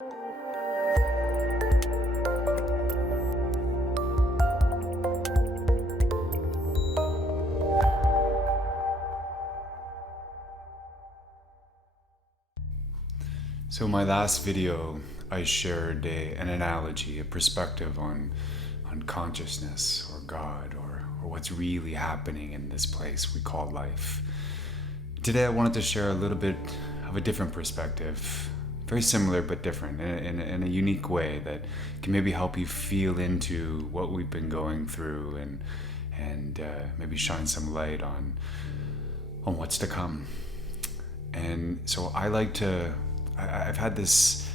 So in my last video, I shared an analogy, a perspective on consciousness or God or what's really happening in this place we call life. Today I wanted to share a little bit of a different perspective, very similar but different in a unique way that can maybe help you feel into what we've been going through and maybe shine some light on what's to come. And so I've had this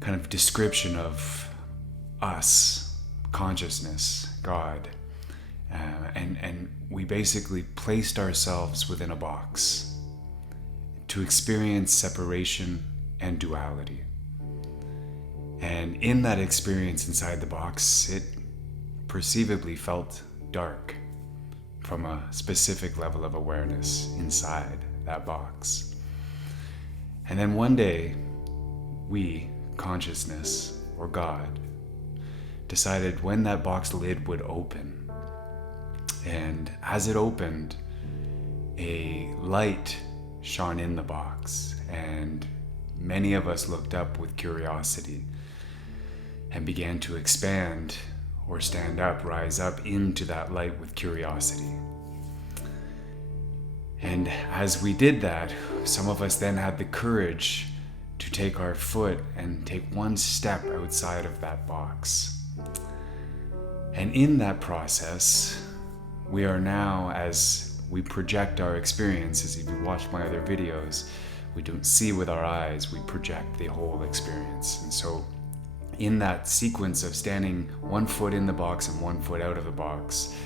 kind of description of us, consciousness, God, and we basically placed ourselves within a box to experience separation and duality. And in that experience inside the box, it perceivably felt dark from a specific level of awareness inside that box. And then one day, we, consciousness, or God, decided when that box lid would open. And as it opened, a light shone in the box, and many of us looked up with curiosity and began to expand or stand up, rise up into that light with curiosity. And as we did that, some of us then had the courage to take our foot and take one step outside of that box. And in that process, we are now, as we project our experiences, if you watch my other videos, we don't see with our eyes, we project the whole experience. And so in that sequence of standing one foot in the box and one foot out of the box,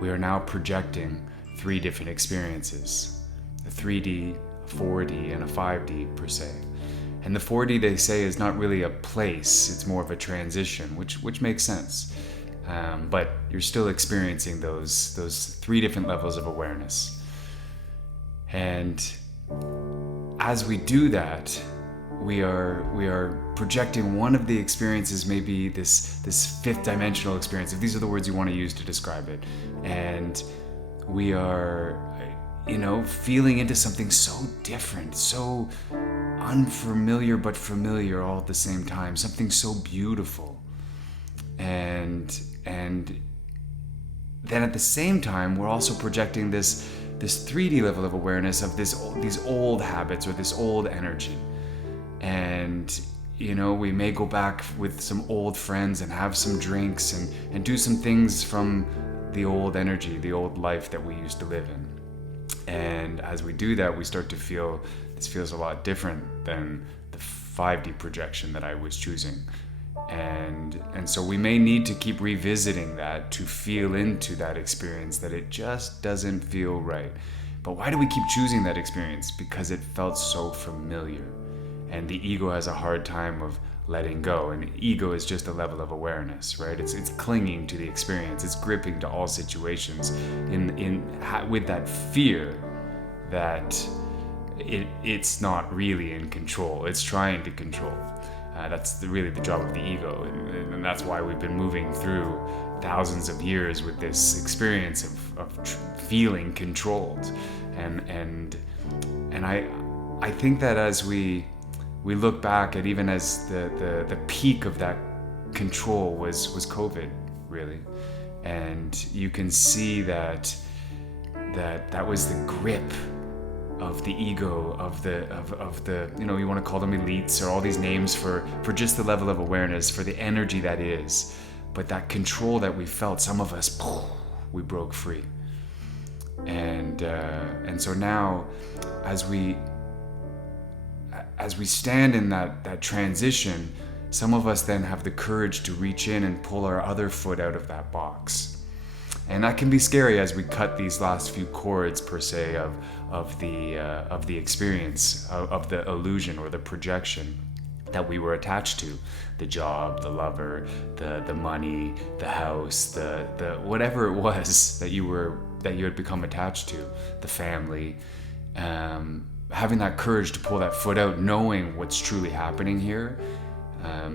we are now projecting 3 different experiences, a 3D, a 4D, and a 5D per se. And the 4D, they say, is not really a place, it's more of a transition, which makes sense. But you're still experiencing those 3 different levels of awareness. And as we do that, we are projecting one of the experiences, maybe this 5th dimensional experience, if these are the words you want to use to describe it. And we are, feeling into something so different, so unfamiliar but familiar all at the same time, something so beautiful. And then at the same time, we're also projecting this 3D level of awareness of these old habits or this old energy. And we may go back with some old friends and have some drinks and do some things from the old energy, the old life that we used to live in. And as we do that, we start to feel this feels a lot different than the 5D projection that I was choosing. And so we may need to keep revisiting that to feel into that experience, that it just doesn't feel right. But why do we keep choosing that experience? Because it felt so familiar. And the ego has a hard time of letting go. And ego is just a level of awareness, right? It's clinging to the experience. It's gripping to all situations with that fear that it's not really in control. It's trying to control. That's really the job of the ego. And that's why we've been moving through thousands of years with this experience of feeling controlled. And I think that as we look back at, even as the peak of that control was COVID, really. And you can see that was the grip of the ego, of the you want to call them elites or all these names for just the level of awareness, for the energy that is. But that control that we felt, some of us, we broke free. And so now, as we stand in that transition, some of us then have the courage to reach in and pull our other foot out of that box. And that can be scary as we cut these last few chords, per se, of the experience, of the illusion or the projection that we were attached to. The job, the lover, the money, the house, the whatever it was that you had become attached to, the family. Having that courage to pull that foot out, knowing what's truly happening here,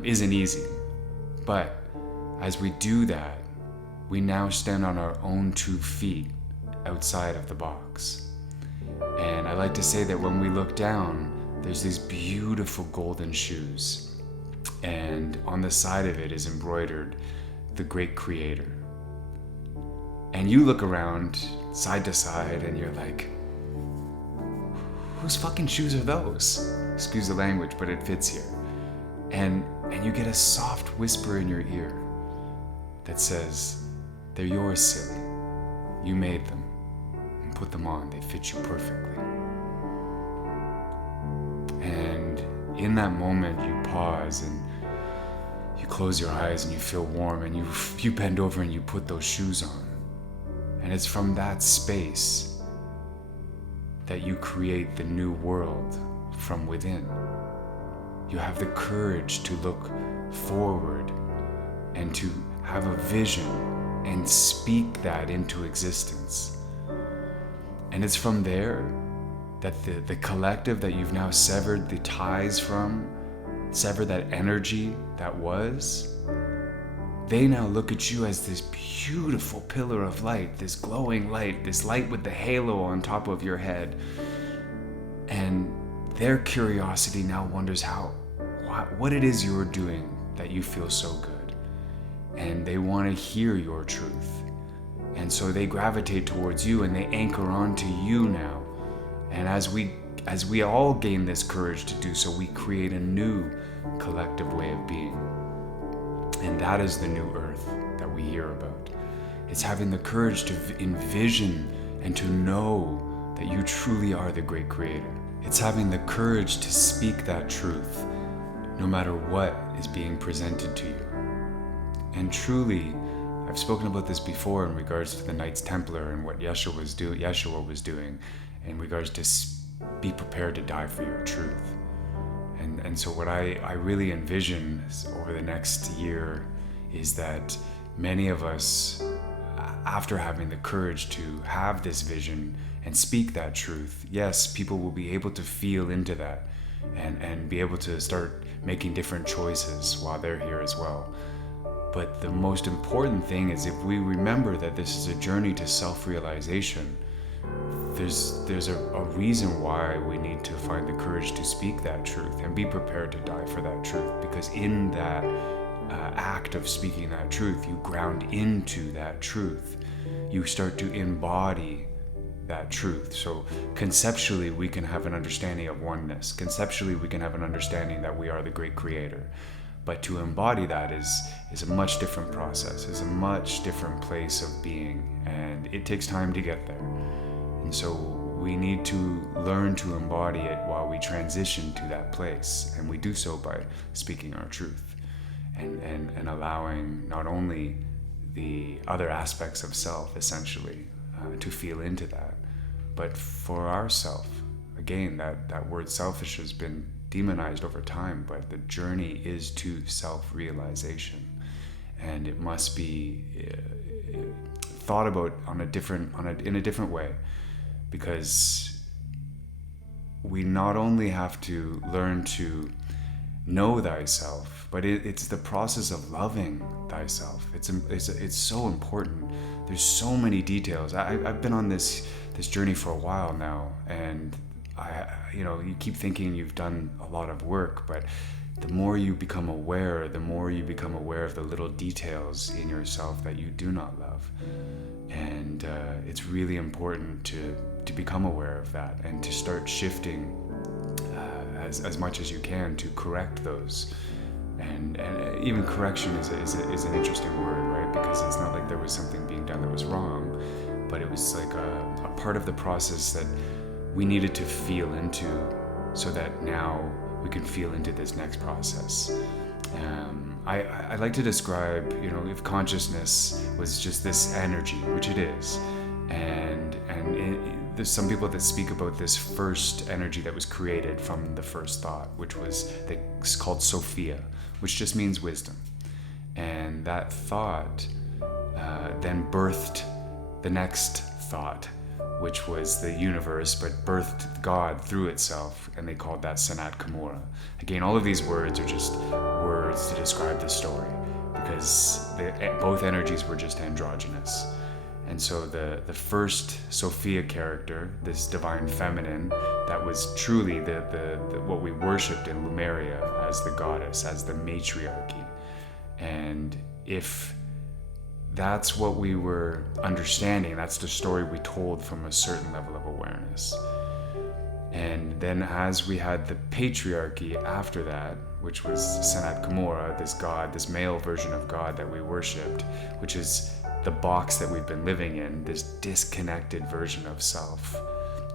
isn't easy. But as we do that, we now stand on our own 2 feet outside of the box. And I like to say that when we look down, there's these beautiful golden shoes. And on the side of it is embroidered the great creator. And you look around side to side and you're like, whose fucking shoes are those? Excuse the language, but it fits here. And you get a soft whisper in your ear that says, they're yours, silly. You made them. And put them on. They fit you perfectly. And in that moment, you pause and you close your eyes and you feel warm and you bend over and you put those shoes on. And it's from that space that you create the new world from within. You have the courage to look forward and to have a vision and speak that into existence. And it's from there that the collective that you've now severed the ties from, severed that energy that was, they now look at you as this beautiful pillar of light, this glowing light, this light with the halo on top of your head. And their curiosity now wonders what it is you're doing that you feel so good. And they want to hear your truth. And so they gravitate towards you and they anchor onto you now. And as we all gain this courage to do so, we create a new collective way of being. And that is the new earth that we hear about. It's having the courage to envision and to know that you truly are the great creator. It's having the courage to speak that truth, no matter what is being presented to you. And truly, I've spoken about this before in regards to the Knights Templar and what Yeshua was doing in regards to be prepared to die for your truth. And so what I really envision over the next year is that many of us, after having the courage to have this vision and speak that truth, yes, people will be able to feel into that and be able to start making different choices while they're here as well. But the most important thing is if we remember that this is a journey to self-realization, there's a reason why we need to find the courage to speak that truth and be prepared to die for that truth, because in that act of speaking that truth, you ground into that truth. You start to embody that truth. So conceptually, we can have an understanding of oneness. Conceptually, we can have an understanding that we are the great creator. But to embody that is a much different process, is a much different place of being, and it takes time to get there. And so we need to learn to embody it while we transition to that place. And we do so by speaking our truth and allowing not only the other aspects of self, essentially, to feel into that, but for ourself. Again, that word selfish has been demonized over time, but the journey is to self-realization. And it must be thought about in a different way. Because we not only have to learn to know thyself, but it's the process of loving thyself. It's so important. There's so many details. I've been on this journey for a while now, and you keep thinking you've done a lot of work, but the more you become aware, the more you become aware of the little details in yourself that you do not love. And it's really important to become aware of that and to start shifting as much as you can to correct those. And even correction is an interesting word, right? Because it's not like there was something being done that was wrong, but it was like a part of the process that we needed to feel into, so that now we can feel into this next process. I like to describe, if consciousness was just this energy, which it is, and there's some people that speak about this first energy that was created from the first thought, which was called Sophia, which just means wisdom. And that thought then birthed the next thought, which was the universe, but birthed God through itself, and they called that Sanat Kumara. Again, all of these words are just words to describe the story, because both energies were just androgynous. And so the first Sophia character, this divine feminine, that was truly the what we worshipped in Lemuria as the goddess, as the matriarchy. And if that's what we were understanding, that's the story we told from a certain level of awareness. And then as we had the patriarchy after that, which was Sanat Kumara, this God, this male version of God that we worshipped, which is the box that we've been living in, this disconnected version of self,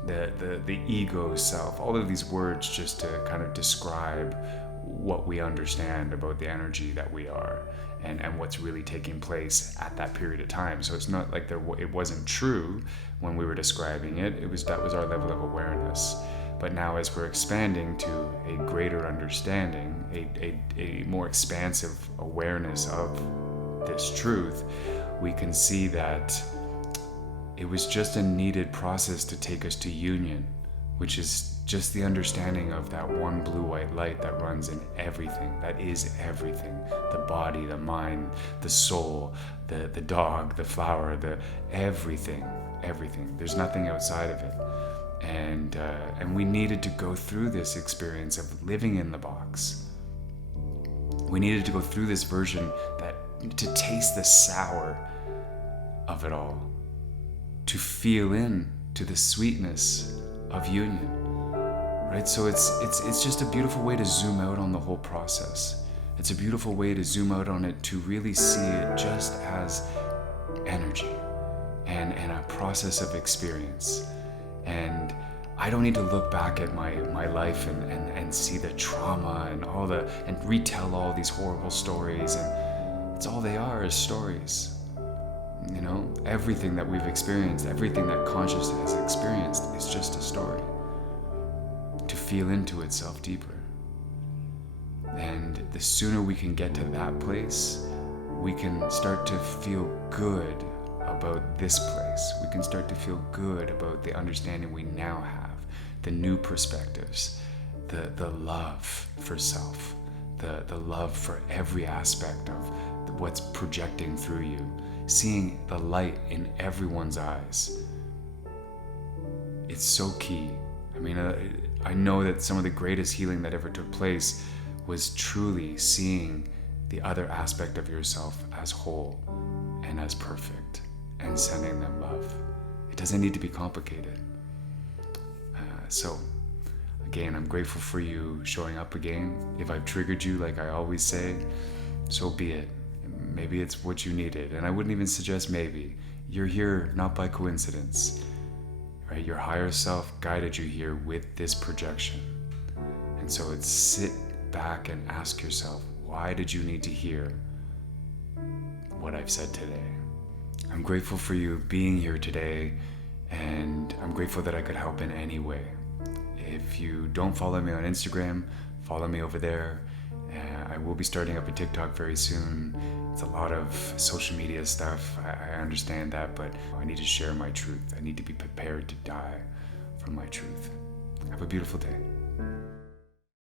the ego self, all of these words just to kind of describe what we understand about the energy that we are, and what's really taking place at that period of time. So it's not like it wasn't true when we were describing it. That was our level of awareness. But now, as we're expanding to a greater understanding, a more expansive awareness of this truth, we can see that it was just a needed process to take us to union, which is just the understanding of that one blue-white light that runs in everything, that is everything, the body, the mind, the soul, the dog, the flower, everything. There's nothing outside of it. And we needed to go through this experience of living in the box. We needed to go through this version to taste the sour of it all, to feel in to the sweetness of union, right? So it's just a beautiful way to zoom out on the whole process. It's a beautiful way to zoom out on it, to really see it just as energy and a process of experience. And I don't need to look back at my life and see the trauma and retell all these horrible stories, and it's all they are, is stories. You know, everything that we've experienced, everything that consciousness has experienced is just a story, to feel into itself deeper. And the sooner we can get to that place, we can start to feel good about this place. We can start to feel good about the understanding we now have, the new perspectives, the love for self, the love for every aspect of what's projecting through you, seeing the light in everyone's eyes. It's so key. I mean, I know that some of the greatest healing that ever took place was truly seeing the other aspect of yourself as whole and as perfect, and sending them love. It doesn't need to be complicated. So again, I'm grateful for you showing up again. If I've triggered you, like I always say, so be it. Maybe it's what you needed, and I wouldn't even suggest maybe. You're here not by coincidence, right? Your higher self guided you here with this projection. And so it's sit back and ask yourself, why did you need to hear what I've said today? I'm grateful for you being here today, and I'm grateful that I could help in any way. If you don't follow me on Instagram, follow me over there. I will be starting up a TikTok very soon. It's a lot of social media stuff. I understand that, but I need to share my truth. I need to be prepared to die for my truth. Have a beautiful day.